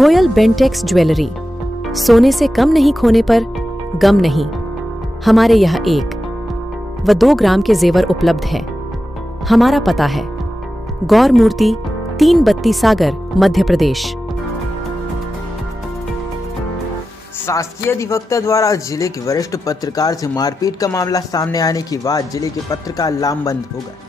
Goyal Bentex jewellery, सोने से कम नहीं खोने पर गम नहीं। हमारे यहाँ 1 व 2 ग्राम के जेवर उपलब्ध है। हमारा पता है गौर मूर्ति, 3 बत्ती सागर, मध्य प्रदेश। शासकीय अधिवक्ता द्वारा जिले के वरिष्ठ पत्रकार से मारपीट का मामला सामने आने के बाद जिले के पत्रकार लामबंद हो गए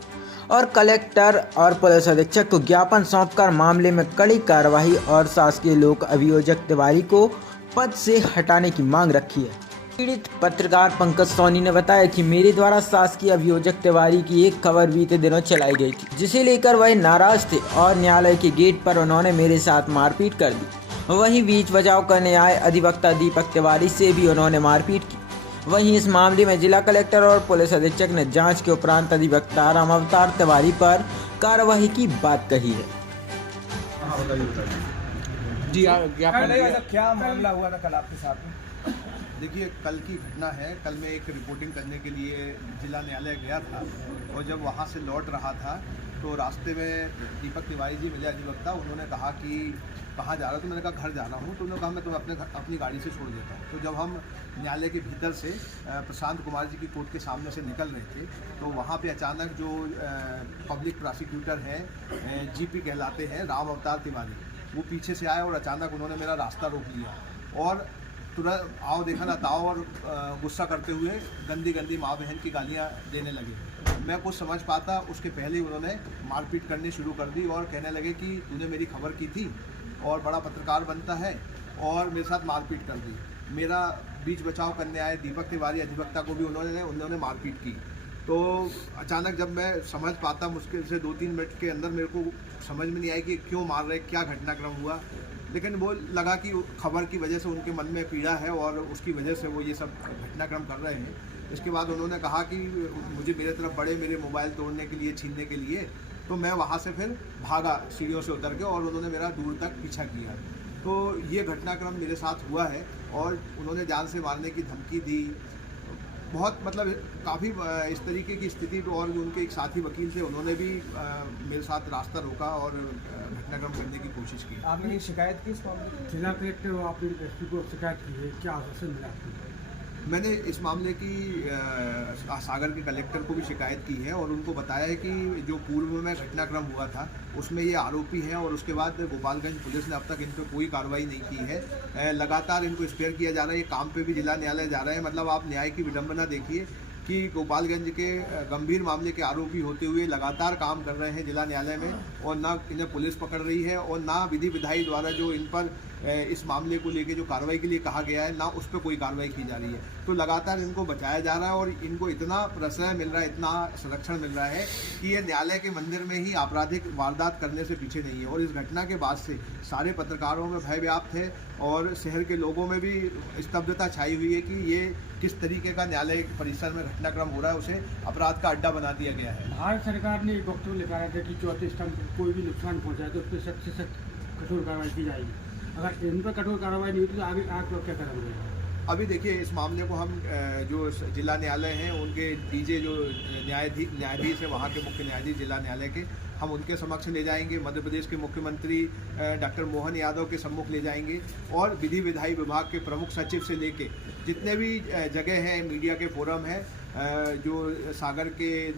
और कलेक्टर और पुलिस अधीक्षक को ज्ञापन सौंपकर मामले में कड़ी कार्रवाई और शासकीय लोक अभियोजक तिवारी को पद से हटाने की मांग रखी है। पीड़ित पत्रकार पंकज सोनी ने बताया कि मेरे द्वारा शासकीय अभियोजक तिवारी की एक खबर बीते दिनों चलाई गई थी, जिसे लेकर वह नाराज थे और न्यायालय के गेट पर उन्होंने मेरे साथ मारपीट कर दी। वहीं बीच बचाव करने आए अधिवक्ता दीपक तिवारी से भी उन्होंने मारपीट की। वहीं इस मामले में जिला कलेक्टर और पुलिस अधीक्षक ने जांच के उपरांत अधिवक्ता राम अवतार तिवारी पर कार्रवाई की बात कही है। जी क्या मामला हुआ था कल आपके साथ में? देखिए, कल की घटना है। कल मैं एक रिपोर्टिंग करने के लिए जिला न्यायालय गया था और जब वहाँ से लौट रहा था तो रास्ते में दीपक तिवारी जी मेरे अधिवक्ता, उन्होंने कहा कि कहाँ जा रहा हो? तो मैंने कहा घर जाना हूँ। तो उन्होंने कहा मैं तुम्हें अपनी गाड़ी से छोड़ देता हूँ। तो जब हम न्यायालय के भीतर से प्रशांत कुमार जी की कोर्ट के सामने से निकल रहे थे तो वहाँ पे अचानक जो पब्लिक प्रोसिक्यूटर है, जीपी कहलाते हैं, राम अवतार तिवारी, वो पीछे से आए और अचानक उन्होंने मेरा रास्ता रोक लिया और तुरंत आओ देखा ना ताओ और गुस्सा करते हुए गंदी गंदी माँ बहन की गालियाँ देने लगे। मैं कुछ समझ पाता उसके पहले ही उन्होंने मारपीट करनी शुरू कर दी और कहने लगे कि तूने मेरी खबर की थी और बड़ा पत्रकार बनता है, और मेरे साथ मारपीट कर दी। मेरा बीच बचाव करने आए दीपक तिवारी अधिवक्ता को भी उन्होंने मारपीट की। तो अचानक जब मैं समझ पाता, मुश्किल से 2-3 मिनट के अंदर मेरे को समझ में नहीं आई कि क्यों मार रहे, क्या घटनाक्रम हुआ, लेकिन वो लगा कि खबर की वजह से उनके मन में पीड़ा है और उसकी वजह से वो ये सब घटनाक्रम कर रहे हैं। इसके बाद उन्होंने कहा कि मुझे मेरे तरफ बढ़े, मेरे मोबाइल तोड़ने के लिए, छीनने के लिए। तो मैं वहाँ से फिर भागा सीढ़ियों से उतर के और उन्होंने मेरा दूर तक पीछा किया। तो ये घटनाक्रम मेरे साथ हुआ है और उन्होंने जान से मारने की धमकी दी। बहुत मतलब काफ़ी इस तरीके की स्थिति। तो और उनके एक साथी वकील थे, उन्होंने भी मेरे साथ रास्ता रोका और घटनाक्रम करने की कोशिश की। आपने शिकायत की इस मामले में? जिला कलेक्टर और आपने एसपी को शिकायत की है, क्या आश्वासन मिला आपको? मैंने इस मामले की सागर के कलेक्टर को भी शिकायत की है और उनको बताया है कि जो पूर्व में घटनाक्रम हुआ था उसमें ये आरोपी हैं और उसके बाद गोपालगंज पुलिस ने अब तक इन पर कोई कार्रवाई नहीं की है। लगातार इनको स्पेयर किया जा रहा है। ये काम पे भी जिला न्यायालय जा रहे हैं। मतलब आप न्याय की विडंबना देखिए कि गोपालगंज के गंभीर मामले के आरोपी होते हुए लगातार काम कर रहे हैं जिला न्यायालय में, और ना इन्हें पुलिस पकड़ रही है और ना विधि विधायी द्वारा जो इन पर इस मामले को लेके जो कार्रवाई के लिए कहा गया है, ना उस पर कोई कार्रवाई की जा रही है। तो लगातार इनको बचाया जा रहा है और इनको इतना प्रश्रय मिल रहा है, इतना संरक्षण मिल रहा है कि ये न्यायालय के मंदिर में ही आपराधिक वारदात करने से पीछे नहीं है। और इस घटना के बाद से सारे पत्रकारों में भय व्याप्त है और शहर के लोगों में भी स्तब्धता छाई हुई है कि ये किस तरीके का न्यायालय परिसर में घटनाक्रम हो रहा है, उसे अपराध का अड्डा बना दिया गया है। भारत सरकार ने एक वक्तव्य लिखा है कि चौथे स्तंभ को कोई भी नुकसान पहुंचाए तो उस पर सख्त से सख्त कठोर कार्रवाई की जाएगी। अगर इन पर कठोर कार्रवाई नहीं होती तो आगे आप क्या करेंगे? अभी देखिए, इस मामले को हम जो जिला न्यायालय हैं उनके डीजे जो न्यायाधीश है, वहाँ के मुख्य न्यायाधीश जिला न्यायालय के, हम उनके समक्ष ले जाएंगे। मध्य प्रदेश के मुख्यमंत्री डॉक्टर मोहन यादव के सम्मुख ले जाएंगे और विधि विधायी विभाग के प्रमुख सचिव से लेके जितने भी जगह हैं, मीडिया के फोरम हैं, जो सागर के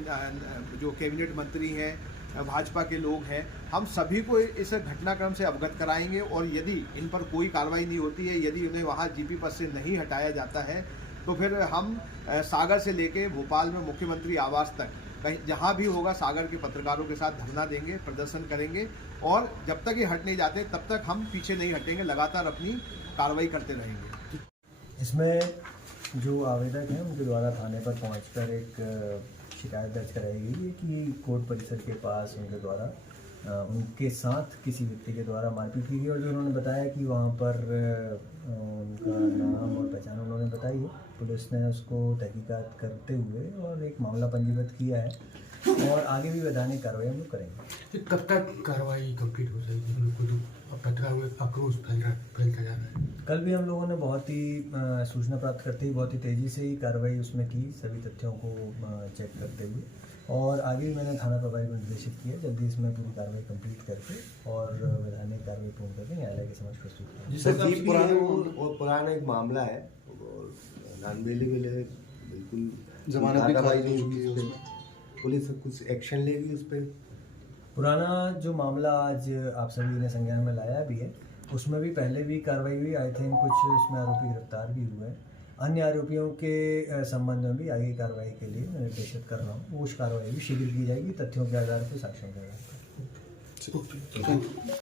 जो कैबिनेट मंत्री हैं, भाजपा के लोग हैं, हम सभी को इस घटनाक्रम से अवगत कराएंगे। और यदि इन पर कोई कार्रवाई नहीं होती है, यदि उन्हें वहाँ जीपी पद से नहीं हटाया जाता है, तो फिर हम सागर से लेके भोपाल में मुख्यमंत्री आवास तक कहीं जहाँ भी होगा सागर के पत्रकारों के साथ धरना देंगे, प्रदर्शन करेंगे और जब तक ये हट नहीं जाते तब तक हम पीछे नहीं हटेंगे, लगातार अपनी कार्रवाई करते रहेंगे। इसमें जो आवेदक हैं उनके द्वारा थाने पर पहुंचकर एक शिकायत दर्ज कराई गई है कि कोर्ट परिसर के पास उनके द्वारा उनके साथ किसी व्यक्ति के द्वारा मारपीट की गई और जो उन्होंने बताया कि वहाँ पर उनका नाम और पहचान उन्होंने बताई है। पुलिस ने उसको तहकीकात करते हुए और एक मामला पंजीबद्ध किया है और आगे भी वैधानिक कार्रवाई हम लोग करेंगे। कब तक कार्रवाई कंप्लीट हो जाएगी? पत्रकारों में आक्रोश फैलता जा रहा है। कल भी हम लोगों ने बहुत ही सूचना प्राप्त करते ही बहुत ही तेज़ी से ही कार्रवाई उसमें की, सभी तथ्यों को चेक करते हुए। और आगे भी मैंने थाना प्रभारी को निर्देशित किया जल्दी इसमें पूरी कार्रवाई कंप्लीट करके और वैधानिक कार्रवाई पूर्ण करके न्यायालय के समक्ष प्रस्तुत करें। सर पुराना एक मामला है और नॉन बेलेबल है, बिल्कुल जमानत भी कार्रवाई नहीं हुई उस पर, पुलिस कुछ एक्शन लेगी उस पर? पुराना जो मामला आज आप सभी ने संज्ञान में लाया भी है, उसमें भी पहले भी कार्रवाई हुई। आई थिंक कुछ उसमें आरोपी गिरफ्तार भी हुए हैं। अन्य आरोपियों के संबंध में भी आगे कार्रवाई के लिए मैं निर्देशित कर रहा हूँ। वो कार्रवाई भी शीघ्र की जाएगी तथ्यों के आधार पर, साक्ष्यों के आधार पर।